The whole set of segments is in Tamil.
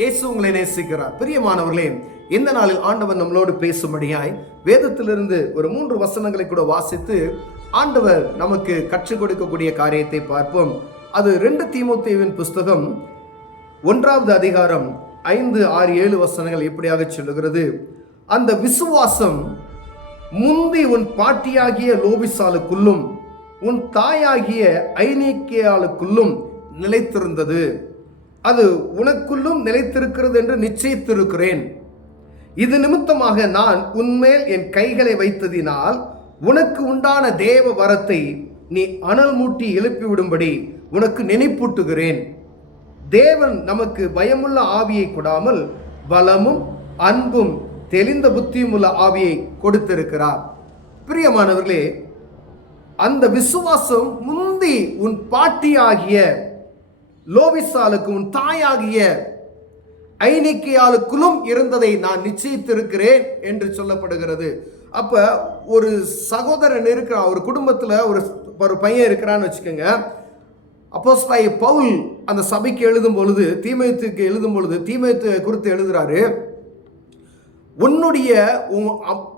இயேசு உங்களை நேசிக்கிறார். பிரியமானவர்களே, இந்த நாளில் ஆண்டவர் நம்மளோடு பேசும்படியாய் வேதத்திலிருந்து ஒரு 3 வசனங்களை கூட வாசித்து ஆண்டவர் நமக்கு கற்றுக் கொடுக்கக்கூடிய காரியத்தை பார்ப்போம். அது 2 தீமோத்தேயுவின் புஸ்தகம் 1வது அதிகாரம் 5, 6, 7 வசனங்கள் இப்படியாக சொல்லுகிறது. அந்த விசுவாசம் முந்தி உன் பாட்டியாகிய லோபிசாலுக்குள்ளும் உன் தாயாகிய ஐநேக்கியாளுக்குள்ளும் நிலைத்திருந்தது. அது உனக்குள்ளும் நிலைத்திருக்கிறது என்று நிச்சயித்திருக்கிறேன். இது நிமித்தமாக நான் உன்மேல் என் கைகளை வைத்ததினால் உனக்கு உண்டான தேவ வரத்தை நீ அனல் மூட்டி எழுப்பிவிடும்படி உனக்கு நினைப்பூட்டுகிறேன். தேவன் நமக்கு பயமுள்ள ஆவியை கொடாமல் பலமும் அன்பும் தெளிந்த புத்தியும் உள்ள ஆவியை கொடுத்திருக்கிறார். பிரியமானவர்களே, அந்த விசுவாசம் முந்தி உன் பாட்டியாகிய லோபிசாலுக்கு உன் தாயாகிய ஐநேக்கியாளுக்குள்ளும் இருந்ததை நான் நிச்சயித்திருக்கிறேன் என்று சொல்லப்படுகிறது. அப்ப ஒரு சகோதரன் இருக்கிறான், ஒரு குடும்பத்தில் ஒரு பையன் இருக்கிறான்னு வச்சுக்கோங்க. அப்போஸ்தலனாகிய பவுல் அந்த சபைக்கு எழுதும் பொழுது, தீமோத்தேயுவுக்கு எழுதும் பொழுது தீமோத்தேயுவை குறித்து எழுதுறாரு. உன்னுடைய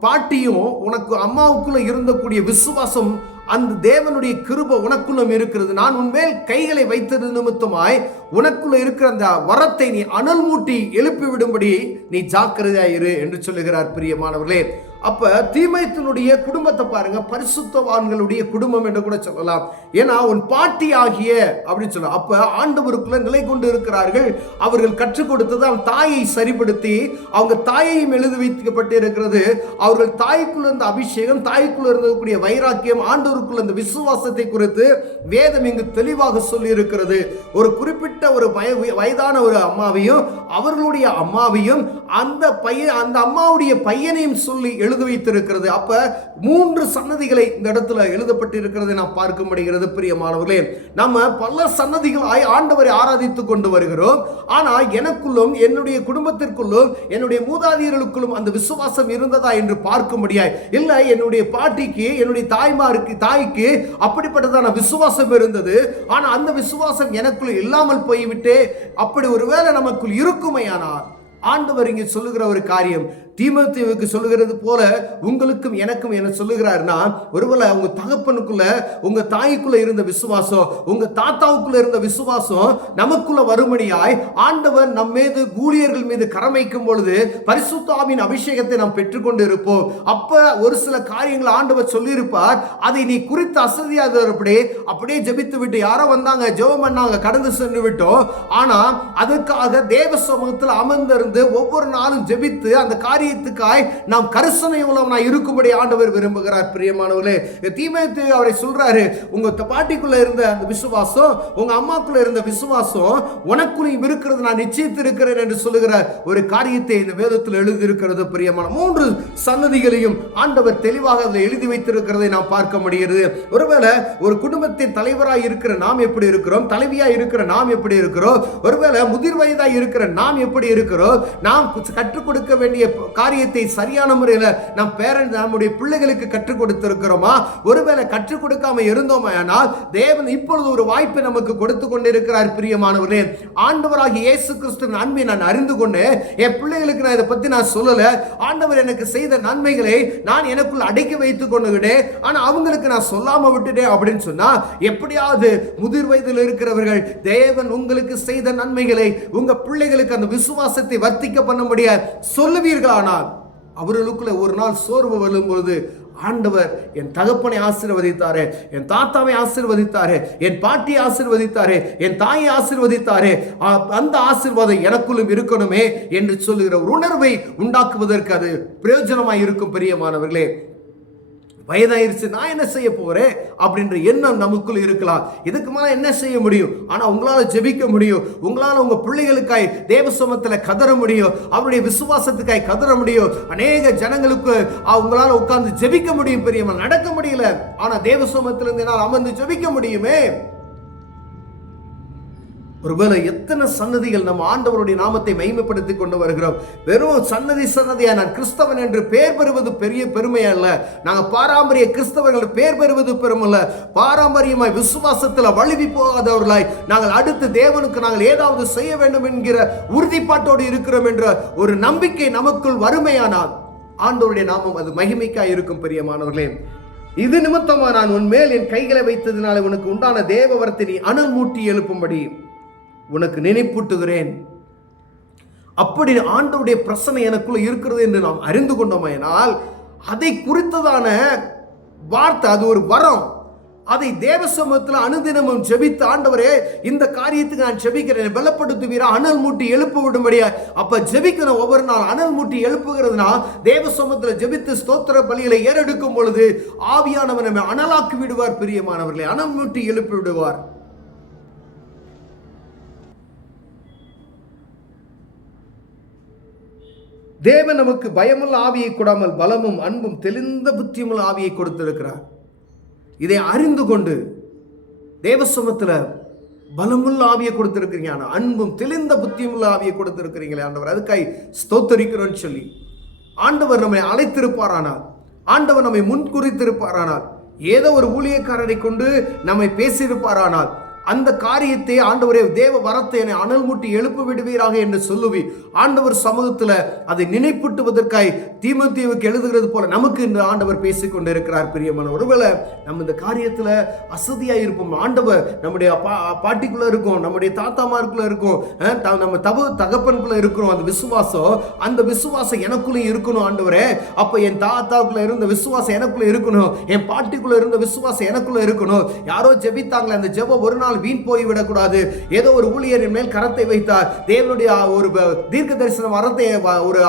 பாட்டியும் உனக்கு அம்மாவுக்குள்ள இருந்தக்கூடிய விசுவாசம், அந்த தேவனுடைய கிருபை உனக்குள்ளும் இருக்கிறது. நான் உன்மேல் கைகளை வைத்தது நிமித்தமாய் உனக்குள்ள இருக்கிற அந்த வரத்தை நீ அனல் மூட்டி எழுப்பி விடும்படி நீ ஜாக்கிரதையாயிரு என்று சொல்லுகிறார். பிரியமானவர்களே, அப்ப தீமோத்தேயுனுடைய குடும்பத்தை பாருங்க, பரிசுத்தவான்களுடைய குடும்பம் என்று கூட சொல்லலாம். ஏன்னா உன் பாட்டி ஆகிய அப்படின்னு சொல்ல, அப்ப ஆண்டவருக்குள்ள நிலை கொண்டு இருக்கிறார்கள். அவர்கள் கற்றுக் கொடுத்தது அவன் தாயை சரிப்படுத்தி அவங்க தாயையும் எழுதி வைக்கப்பட்டு இருக்கிறது. அவர்கள் தாய்க்குள்ள இருந்த அபிஷேகம், தாய்க்குள்ள இருந்தக்கூடிய வைராக்கியம், ஆண்டவருக்குள்ள இந்த விசுவாசத்தை குறித்து வேதம் இங்கு தெளிவாக சொல்லி இருக்கிறது. ஒரு குறிப்பிட்ட ஒரு வயதான ஒரு அம்மாவையும் அவர்களுடைய அம்மாவையும் அந்த அம்மாவுடைய பையனையும் சொல்லி எழுதி வைத்திருக்கிறது. அப்ப 3 சன்னதிகளை இந்த இடத்துல எழுதப்பட்டிருக்கிறது நாம் பார்க்க முடிகிறது. பிரியமானவர்களே, நம்ம பல சன்னதிகளாய் ஆண்டவரை ஆராதித்துக் கொண்டு வருகிறோம். ஆனா எனக்குள்ளும் என்னுடைய குடும்பத்திற்குள்ளும் என்னுடைய மூதாதையர்களுக்குள்ளும் அந்த விசுவாசம் இருந்ததா என்று பார்க்க முடியாது. இல்ல, என்னுடைய பாட்டிக்கு என்னுடைய தாய்க்கு அப்படிப்பட்டதான விசுவாசம் இருந்தது. ஆனா அந்த விசுவாசம் எனக்குள் இல்லாமல் போய்விட்டு, அப்படி ஒருவேளை நமக்குள் இருக்குமையானால் ஆண்டவர் இங்கே சொல்லுகிற ஒரு காரியம் தீமோத்தேயுவுக்கு சொல்லுகிறது போல உங்களுக்கும் எனக்கும் என்ன சொல்லுகிறார்னா, ஒருவேளை உங்க தகப்பனுக்குள்ள உங்க தாய்க்குள்ள இருந்த விசுவாசம், உங்க தாத்தாவுக்குள்ள இருந்த விசுவாசம் நமக்குள்ள வரும்படியாய் ஆண்டவர் நம் மீது, ஊழியர்கள் மீது கரம் வைக்கும் பொழுது பரிசுத்த ஆவியின் அபிஷேகத்தை நாம் பெற்றுக்கொண்டு இருப்போம். அப்ப ஒரு சில காரியங்கள் ஆண்டவர் சொல்லியிருப்பார். அதை நீ குறித்து அசதியாதபடி அப்படியே ஜெபித்து விட்டு, யாரோ வந்தாங்க ஜெபம் பண்ணாங்க, கடந்து சென்று விட்டோம். ஆனா அதற்காக தேவ சமூகத்தில் அமர்ந்திருந்து ஒவ்வொரு நாளும் ஜெபித்து அந்த காரியத்துக்காய் நாம் கரிசனை உள்ளவனாய் இருக்கும்படி ஆண்டவர் விரும்புகிறார். பிரியமானவர்களே, தீமோத்தேயு அவரை சொல்றாரு, உங்க பாட்டிக்குள்ள இருந்த அந்த விசுவாசம், உங்க அம்மாக்குள்ள இருந்த விசுவாசம் உனக்குள்ளும் இருக்கிறது நான் நிச்சயித்திருக்கிறேன் என்று சொல்லுகிற ஒரு காரியத்தை இந்த வேதத்தில் எழுதி இருக்கிறது. பிரியமான 3 சன்னதிகளையும் ஆண்டவர் தெளிவாக அதில் எழுதி வைத்திருக்கிறதை நாம் பார்க்க முடிகிறது. ஒருவேளை ஒரு குடும்பத்தின் தலைவராய் இருக்கிற நாம் எப்படி இருக்கிறோம், தலைவியாய் இருக்கிற நாம் எப்படி இருக்கிறோம், ஒருவேளை முதிர் வயதாய் இருக்கிற நாம் எப்படி இருக்கிறோம், நாம் கற்றுக் கொடுக்க வேண்டிய காரியத்தை சரியான முறையில் நம் பேரண்ட் நம்முடைய பிள்ளைகளுக்கு கற்றுக் கொடுத்திருக்கிறோமா? ஒருவேளை கற்றுக் கொடுக்காம இருந்தோமானால் தேவன் இப்பொழுது ஒரு வாய்ப்பை நமக்கு கொடுத்து கொண்டிருக்கிறார். பிரியமானவர்களே, ஆண்டவராகிய இயேசு கிறிஸ்துவின் அன்பை நான் அறிந்து கொண்டு என் பிள்ளைகளுக்கு நான் இதை பத்தி நான் சொல்லல. ஆண்டவர் எனக்கு செய்த நன்மைகளை நான் எனக்குள் அடக்கி வைத்துக் கொண்டுகிட்டேன், ஆனா அவங்களுக்கு நான் சொல்லாம விட்டுட்டேன் அப்படின்னு சொன்னா, எப்படியாவது முதிர் வயதில் இருக்கிறவர்கள் தேவன் உங்களுக்கு செய்த நன்மைகளை உங்க பிள்ளைகளுக்கு அந்த விசுவாசத்தை வர்த்திக்க பண்ண முடியாது சொல்லுவீர்களானால், அவர்களுக்குள்ள ஒரு நாள் சோர்வு வரும் பொழுது, ஆண்டவர் என் தகப்பனை ஆசீர்வதித்தாரே, என் தாத்தாவை ஆசீர்வதித்தாரே, என் பாட்டியை ஆசீர்வதித்தாரே, என் தாயை ஆசீர்வதித்தாரே, அந்த ஆசீர்வாதம் எனக்குள்ளும் இருக்கணுமே என்று சொல்லுகிற ஒரு உணர்வை உண்டாக்குவதற்கு அது பிரயோஜனமாய் இருக்கும். பிரியமானவர்களே, வயதாயிருச்சு, நான் என்ன செய்ய போறேன் அப்படின்ற எண்ணம் நமக்குள்ள இருக்கலாம். இதுக்கு மேல என்ன செய்ய முடியும்? ஆனா உங்களால ஜெபிக்க முடியும், உங்களால உங்க பிள்ளைகளுக்காய் தேவ சமூகத்துல கதற முடியும், அவருடைய விசுவாசத்துக்காய் கதற முடியும். அநேக ஜனங்களுக்கு உங்களால உட்கார்ந்து ஜெபிக்க முடியும். பெரியமா நடக்க முடியல, ஆனா தேவ சமூகத்திலிருந்து என்னால் அமர்ந்து ஜெபிக்க முடியுமே. ஒருவேளை எத்தனை சன்னதிகள் நம்ம ஆண்டவருடைய நாமத்தை மகிமைப்படுத்தி கொண்டு வருகிறோம். வெறும் சன்னதியா நான் கிறிஸ்தவன் என்று பெயர் பெறுவது பெரிய பெருமை அல்ல. நாங்கள் பாரம்பரிய கிறிஸ்தவர்கள் பெயர் பெறுவது பெருமல்ல. பாரம்பரியமாய் விசுவாசத்தில் வழுவி போகாதவர்களாய் நாங்கள் அடுத்து தேவனுக்கு நாங்கள் ஏதாவது செய்ய வேண்டும் என்கிற உறுதிப்பாட்டோடு இருக்கிறோம் என்ற ஒரு நம்பிக்கை நமக்குள் வறுமையானால் ஆண்டவருடைய நாமம் அது மகிமைக்காய் இருக்கும். பிரியமானவர்களே, இது நிமித்தமா நான் உன்மேல் என் கைகளை வைத்ததினால உனக்கு உண்டான தேவவரத்தை நீ அனல் மூட்டி எழுப்பும்படி உனக்கு நினைப்பூட்டுகிறேன். அப்படி ஆண்டவருடைய பிரசனை எனக்குள்ள இருக்கிறது என்று நாம் அறிந்து கொண்டோமையினால் அதை குறித்ததான வார்த்தை, அது ஒரு வரம். அதை தேவ சமூகத்தில் அனுதினமும் ஜெபித்து, ஆண்டவரே இந்த காரியத்துக்கு நான் ஜெபிக்கிறேன், பலப்படுத்துவீரா, அனல் மூட்டி எழுப்ப விடும்படியா. அப்ப ஜெபிக்கணும். ஒவ்வொரு நாள் அனல் மூட்டி எழுப்புகிறதுனா தேவ சமூகத்தில் ஜெபித்து ஸ்தோத்திர பலிகளை ஏறெடுக்கும் பொழுது ஆவியானவர் நம்மை அனலாக்கி விடுவார். பிரியமானவர்களே, அனல் மூட்டி எழுப்பி விடுவார். தேவன் நமக்கு பயமுள்ள ஆவியை கொடாமல் பலமும் அன்பும் தெளிந்த புத்தியுமுள்ள ஆவியை கொடுத்திருக்கிறார். இதை அறிந்து கொண்டு தேவ சமூகத்தில் பலமுள்ள ஆவியை கொடுத்திருக்கிறீங்க, அன்பும் தெளிந்த புத்தியுமுள்ள ஆவியை கொடுத்திருக்கிறீங்களே ஆண்டவர், அதுக்காய் ஸ்தோத்தரிக்கிறோன்னு சொல்லி ஆண்டவர் நம்மை அழைத்திருப்பாரானால், ஆண்டவர் நம்மை முன்குறித்திருப்பாரானால், ஏதோ ஒரு ஊழியக்காரரை கொண்டு நம்மை பேசியிருப்பாரானால் அந்த காரியத்தை ஆண்டவரே தேவ வரத்தை என்னை அனல் மூட்டி எழுப்ப விடுவீராக என்று சொல்லுவி ஆண்டவர் சமூகத்தில் அதை நினைப்பூட்டுவதற்காய் தீமோத்தேயுவுக்கு எழுதுகிறது போல நமக்கு இந்த ஆண்டவர் பேசிக்கொண்டு இருக்கிறார். பிரியமான, ஒருவேளை நம்ம இந்த காரியத்தில் அசதியாக இருப்போம். ஆண்டவர் நம்முடைய பாட்டிக்குள்ள இருக்கும், நம்முடைய தாத்தாமாருக்குள்ள இருக்கும், நம்ம தகப்பனுக்குள்ள இருக்கிறோம். அந்த விசுவாசம் எனக்குள்ளே இருக்கணும் ஆண்டவரே. அப்ப என் தாத்தாவுக்குள்ள இருந்த விசுவாசம் எனக்குள்ள இருக்கணும், என் பாட்டிக்குள்ள இருந்த விசுவாசம் எனக்குள்ள இருக்கணும். யாரோ ஜெபித்தாங்களே, அந்த ஜெபம் ஒரு நாள் வீண் போய்விடக்கூடாது. ஏதோ ஒரு ஊழியரின் மேல் கரத்தை வைத்தார், தேவனுடைய ஒரு தீர்க்க தரிசன வரத்தை, ஒரு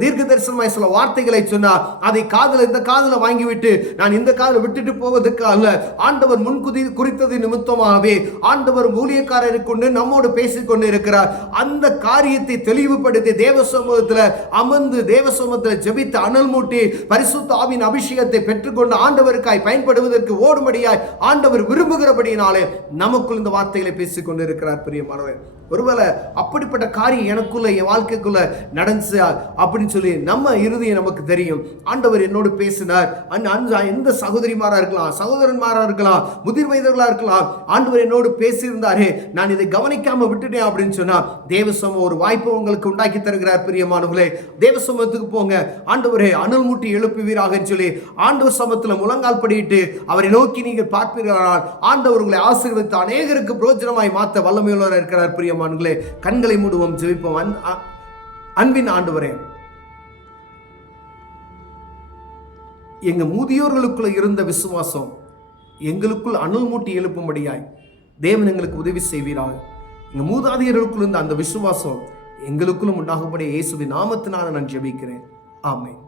தீர்க்க தரிசனமாய் சில வார்த்தைகளை சொன்னார். அதை இந்த காதுல வாங்கிவிட்டு நான் இந்த காதுல விட்டுட்டு போவதற்கு அல்ல, ஆண்டவர் முன்குதி குறித்தது நிமித்தமாகவே ஆண்டவர் ஊழியக்காரரை கொண்டு நம்மோடு பேசிக் கொண்டு இருக்கிறார். அந்த காரியத்தை தெளிவுபடுத்தி தேவ சமூகத்தில் அமர்ந்து தேவ சமூகத்தில் ஜெபித்து அனல் மூட்டி பரிசுத்த ஆவியின் அபிஷேகத்தை பெற்றுக்கொண்டு ஆண்டவருக்காய் பயன்படுவதற்கு ஓடும்படியாய் ஆண்டவர் விரும்புகிறபடியினாலே நமக்கு இந்த வார்த்தைகளை பேசிக் கொண்டு இருக்கிறார். பிரியமானவர், ஒருவேளை அப்படிப்பட்ட காரியம் எனக்குள்ள என் வாழ்க்கைக்குள்ள நடந்துச்சு அப்படின்னு சொல்லி நம்ம இறுதியை நமக்கு தெரியும். ஆண்டவர் என்னோடு பேசினார். எந்த சகோதரிமாரா இருக்கலாம், சகோதரன்மாரா இருக்கலாம், முதிர் வயதர்களா இருக்கலாம், ஆண்டவர் என்னோடு பேசியிருந்தாரே, நான் இதை கவனிக்காம விட்டுட்டேன் அப்படின்னு சொன்னா தேவ சமூகம் ஒரு வாய்ப்பு உங்களுக்கு உண்டாக்கி தருகிறார். பிரியமானவர்களே, தேவ சமூகத்துக்கு போங்க. ஆண்டவரே அனல் மூட்டி எழுப்புவீராக சொல்லி ஆண்டவர் சமூகத்தில் முழங்கால் படியிட்டு அவரை நோக்கி நீங்கள் பார்ப்பீர்களானால் ஆண்டவர் உங்களை ஆசீர்வதித்து அநேகருக்கு பிரோஜனமாய் மாற்ற வல்லமையுள்ளவராக இருக்கிறார். பிரியமானவர்களே, கண்களை மூடுவோம், ஜெபிப்போம். அன்பின் ஆண்டவரே, எங்க முதியோர்களுக்குள்ள இருந்த விசுவாசம் எங்களுக்குள் அனல் மூட்டி எழுப்பும்படியாய் தேவன் எங்களுக்கு உதவி செய்வீராக. எங்க மூதாதையர்களுக்குள் இருந்த அந்த விசுவாசம் எங்களுக்குள்ளும் உண்டாகும்படி இயேசுவின் நாமத்தினால நான் ஜெபிக்கிறேன். ஆமென்.